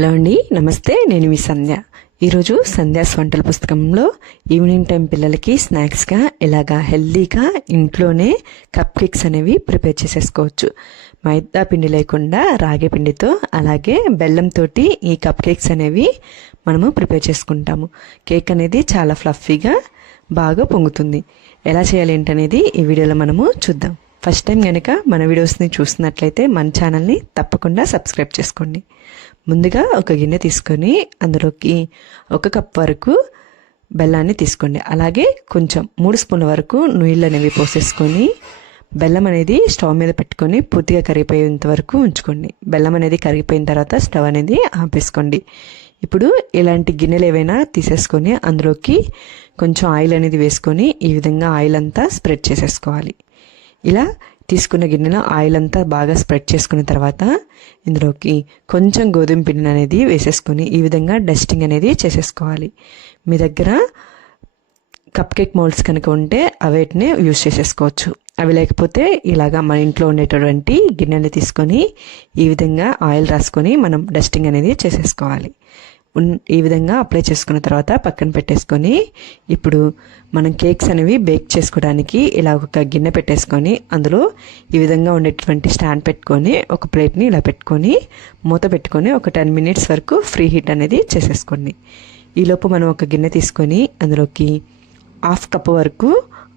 Hello అండి నమస్తే నేను మీ సంధ్య. ఈరోజు సంధ్యాస్ వంటల పుస్తకంలో ఈవినింగ్ టైం పిల్లలకి స్నాక్స్గా ఇలాగా హెల్దీగా ఇంట్లోనే కప్ కేక్స్ అనేవి ప్రిపేర్ చేసేసుకోవచ్చు. మైదా పిండి లేకుండా రాగి పిండితో అలాగే బెల్లంతో ఈ కప్ కేక్స్ అనేవి మనము ప్రిపేర్ చేసుకుంటాము. కేక్ అనేది చాలా ఫ్లఫీగా బాగా పొంగుతుంది. ఎలా చేయాలి ఏంటనేది ఈ వీడియోలో మనము చూద్దాం. ఫస్ట్ టైం కనుక మన వీడియోస్ని చూస్తున్నట్లయితే మన ఛానల్ని తప్పకుండా సబ్స్క్రైబ్ చేసుకోండి. ముందుగా ఒక గిన్నె తీసుకొని అందులోకి ఒక కప్ వరకు బెల్లాన్ని తీసుకోండి. అలాగే కొంచెం మూడు స్పూన్ల వరకు నీళ్ళు అనేవి పోసేసుకొని బెల్లం అనేది స్టవ్ మీద పెట్టుకొని పూర్తిగా కరిగిపోయేంత వరకు ఉంచుకోండి. బెల్లం అనేది కరిగిపోయిన తర్వాత స్టవ్ అనేది ఆపేసుకోండి. ఇప్పుడు ఇలాంటి గిన్నెలు ఏవైనా తీసేసుకొని అందులోకి కొంచెం ఆయిల్ అనేది వేసుకొని ఈ విధంగా ఆయిల్ అంతా స్ప్రెడ్ చేసేసుకోవాలి. ఇలా తీసుకున్న గిన్నెలో ఆయిల్ అంతా బాగా స్ప్రెడ్ చేసుకున్న తర్వాత ఇందులోకి కొంచెం గోధుమ పిండిని అనేది వేసేసుకొని ఈ విధంగా డస్టింగ్ అనేది చేసేసుకోవాలి. మీ దగ్గర కప్ కేక్ మోల్డ్స్ కనుక ఉంటే అవేటిని యూజ్ చేసేసుకోవచ్చు. అవి లేకపోతే ఇలాగా మన ఇంట్లో ఉండేటటువంటి గిన్నెని తీసుకొని ఈ విధంగా ఆయిల్ రాసుకొని మనం డస్టింగ్ అనేది చేసేసుకోవాలి. ఈ విధంగా అప్లై చేసుకున్న తర్వాత పక్కన పెట్టేసుకొని ఇప్పుడు మనం కేక్స్ అనేవి బేక్ చేసుకోవడానికి ఇలా ఒక గిన్నె పెట్టేసుకొని అందులో ఈ విధంగా ఉండేటువంటి స్టాండ్ పెట్టుకొని ఒక ప్లేట్ని ఇలా పెట్టుకొని మూత పెట్టుకొని ఒక టెన్ మినిట్స్ వరకు ఫ్రీ హీట్ అనేది చేసేసుకోండి. ఈలోపు మనం ఒక గిన్నె తీసుకొని అందులోకి హాఫ్ కప్ వరకు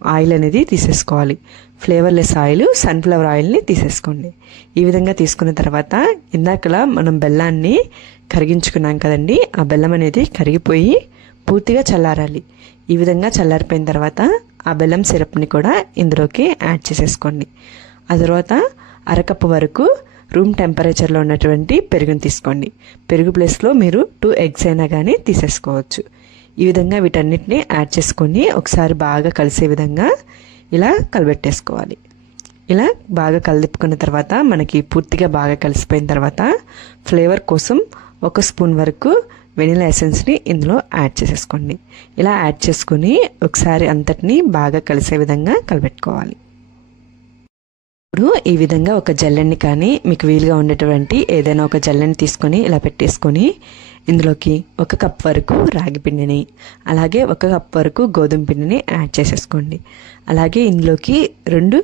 ఆయిల్ అనేది తీసేసుకోవాలి. ఫ్లేవర్లెస్ ఆయిల్ సన్ఫ్లవర్ ఆయిల్ని తీసేసుకోండి. ఈ విధంగా తీసుకున్న తర్వాత ఇందాకలా మనం బెల్లాన్ని కరిగించుకున్నాం కదండి ఆ బెల్లం అనేది కరిగిపోయి పూర్తిగా చల్లారాలి. ఈ విధంగా చల్లారిపోయిన తర్వాత ఆ బెల్లం సిరప్ని కూడా ఇందులోకి యాడ్ చేసేసుకోండి. ఆ తర్వాత అరకప్పు వరకు రూమ్ టెంపరేచర్లో ఉన్నటువంటి పెరుగుని తీసుకోండి. పెరుగు ప్లేస్లో మీరు టూ ఎగ్స్ అయినా కానీ తీసేసుకోవచ్చు. ఈ విధంగా వీటన్నిటిని యాడ్ చేసుకొని ఒకసారి బాగా కలిసే విధంగా ఇలా కలబెట్టేసుకోవాలి. ఇలా బాగా కలిపుకున్న తర్వాత మనకి పూర్తిగా బాగా కలిసిపోయిన తర్వాత ఫ్లేవర్ కోసం ఒక స్పూన్ వరకు వెనిలా ఎసెన్స్ని ఇందులో యాడ్ చేసేసుకోండి. ఇలా యాడ్ చేసుకొని ఒకసారి అంతటిని బాగా కలిసే విధంగా కలబెట్టుకోవాలి. ఇప్పుడు ఈ విధంగా ఒక జల్లెన్ని కానీ మీకు వీలుగా ఉండేటువంటి ఏదైనా ఒక జల్లెని తీసుకొని ఇలా పెట్టేసుకొని ఇందులోకి ఒక కప్ వరకు రాగి పిండిని అలాగే ఒక కప్ వరకు గోధుమ పిండిని యాడ్ చేసేసుకోండి. అలాగే ఇందులోకి రెండు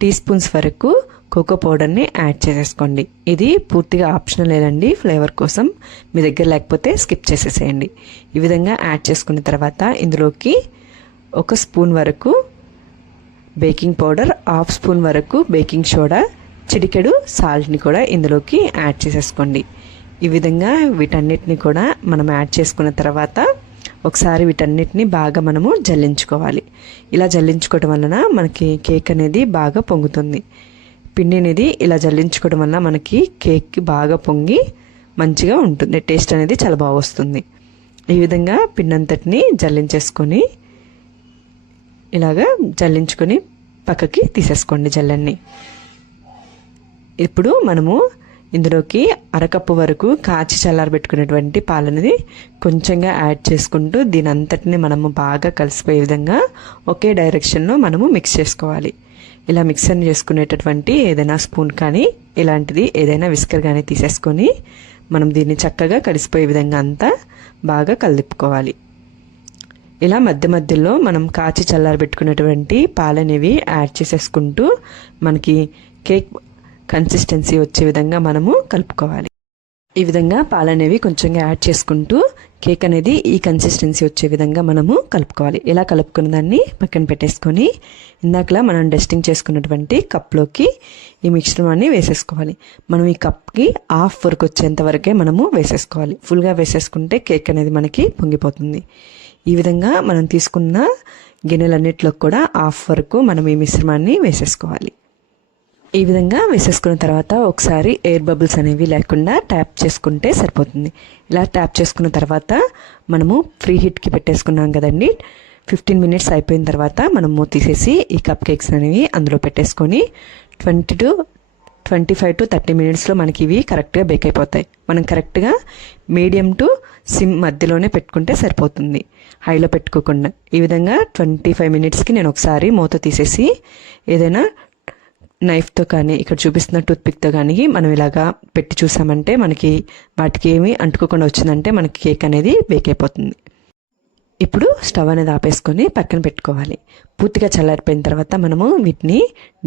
టీ స్పూన్స్ వరకు కోకో పౌడర్ని యాడ్ చేసేసుకోండి. ఇది పూర్తిగా ఆప్షనల్ లేదండి ఫ్లేవర్ కోసం. మీ దగ్గర లేకపోతే స్కిప్ చేసేసేయండి. ఈ విధంగా యాడ్ చేసుకున్న తర్వాత ఇందులోకి ఒక స్పూన్ వరకు బేకింగ్ పౌడర్ హాఫ్ స్పూన్ వరకు బేకింగ్ సోడా చిటికెడు సాల్ట్ని కూడా ఇందులోకి యాడ్ చేసేసుకోండి. ఈ విధంగా వీటన్నిటిని కూడా మనం యాడ్ చేసుకున్న తర్వాత ఒకసారి వీటన్నిటిని బాగా మనము జల్లించుకోవాలి. ఇలా జల్లించుకోవడం వలన మనకి కేక్ అనేది బాగా పొంగుతుంది. పిండి అనేది ఇలా జల్లించుకోవడం వల్ల మనకి కేక్ బాగా పొంగి మంచిగా ఉంటుంది. టేస్ట్ అనేది చాలా బాగా వస్తుంది. ఈ విధంగా పిండి అంతటిని జల్లించేసుకొని ఇలాగా జల్లించుకొని పక్కకి తీసేసుకోండి జల్లన్ని. ఇప్పుడు మనము ఇందులోకి అరకప్పు వరకు కాచి చల్లారబెట్టుకునేటువంటి పాలనది కొంచెంగా యాడ్ చేసుకుంటూ దీని అంతటిని మనము బాగా కలిసిపోయే విధంగా ఒకే డైరెక్షన్లో మనము మిక్స్ చేసుకోవాలి. ఇలా మిక్సర్ చేసుకునేటటువంటి ఏదైనా స్పూన్ కానీ ఇలాంటిది ఏదైనా విస్కర్ కానీ తీసేసుకొని మనం దీన్ని చక్కగా కలిసిపోయే విధంగా అంతా బాగా కలిపుకోవాలి. ఇలా మధ్య మధ్యలో మనం కాచి చల్లారబెట్టుకునేటువంటి పాలనేవి యాడ్ చేసేసుకుంటూ మనకి కేక్ కన్సిస్టెన్సీ వచ్చే విధంగా మనము కలుపుకోవాలి. ఈ విధంగా పాలనేవి కొంచెంగా యాడ్ చేసుకుంటూ కేక్ అనేది ఈ కన్సిస్టెన్సీ వచ్చే విధంగా మనము కలుపుకోవాలి. ఇలా కలుపుకున్న దాన్ని పక్కన పెట్టేసుకొని ఇందాకలా మనం డస్టింగ్ చేసుకున్నటువంటి కప్లోకి ఈ మిశ్రమాన్ని వేసేసుకోవాలి. మనం ఈ కప్కి హాఫ్ వరకు వచ్చేంత వరకే మనము వేసేసుకోవాలి. ఫుల్గా వేసేసుకుంటే కేక్ అనేది మనకి పొంగిపోతుంది. ఈ విధంగా మనం తీసుకున్న గిన్నెలన్నిటిలో కూడా హాఫ్ వరకు మనం ఈ మిశ్రమాన్ని వేసేసుకోవాలి. ఈ విధంగా వేసేసుకున్న తర్వాత ఒకసారి ఎయిర్ బబుల్స్ అనేవి లేకుండా ట్యాప్ చేసుకుంటే సరిపోతుంది. ఇలా ట్యాప్ చేసుకున్న తర్వాత మనము ఫ్రీ హీట్కి పెట్టేసుకున్నాం కదండి. ఫిఫ్టీన్ మినిట్స్ అయిపోయిన తర్వాత మనము తీసేసి ఈ కప్ కేక్స్ అనేవి అందులో పెట్టేసుకొని twenty to twenty five to thirty మినిట్స్లో మనకి ఇవి కరెక్ట్గా బేక్ అయిపోతాయి. మనం కరెక్ట్గా మీడియం టు సిమ్ మధ్యలోనే పెట్టుకుంటే సరిపోతుంది. హైలో పెట్టుకోకుండా. ఈ విధంగా ట్వంటీ ఫైవ్ మినిట్స్కి నేను ఒకసారి మూత తీసేసి ఏదైనా నైఫ్తో కానీ ఇక్కడ చూపిస్తున్న టూత్పిక్తో కానీ మనం ఇలాగా పెట్టి చూసామంటే మనకి వాటికి ఏమి అంటుకోకుండా వచ్చిందంటే మనకి కేక్ అనేది బేక్ అయిపోతుంది. ఇప్పుడు స్టవ్ అనేది ఆపేసుకొని పక్కన పెట్టుకోవాలి. పూర్తిగా చల్లారిపోయిన తర్వాత మనము వీటిని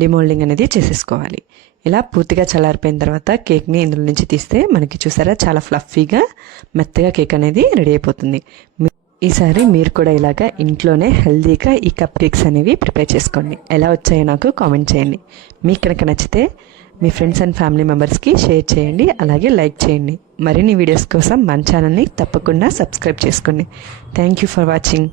డిమోల్డింగ్ అనేది చేసేసుకోవాలి. ఇలా పూర్తిగా చల్లారిపోయిన తర్వాత కేక్ని ఇందులో నుంచి తీస్తే మనకి చూసారా చాలా ఫ్లఫీగా మెత్తగా కేక్ అనేది రెడీ అయిపోతుంది. ఈసారి మీరు కూడా ఇలాగా ఇంట్లోనే హెల్తీగా ఈ కప్ కేక్స్ అనేవి ప్రిపేర్ చేసుకోండి. ఎలా వచ్చాయో నాకు కామెంట్ చేయండి. మీకు కనుక నచ్చితే మీ ఫ్రెండ్స్ అండ్ ఫ్యామిలీ మెంబర్స్కి షేర్ చేయండి. అలాగే లైక్ చేయండి. మరిన్ని వీడియోస్ కోసం మన ఛానల్ని తప్పకుండా సబ్స్క్రైబ్ చేసుకోండి. Thank you for watching.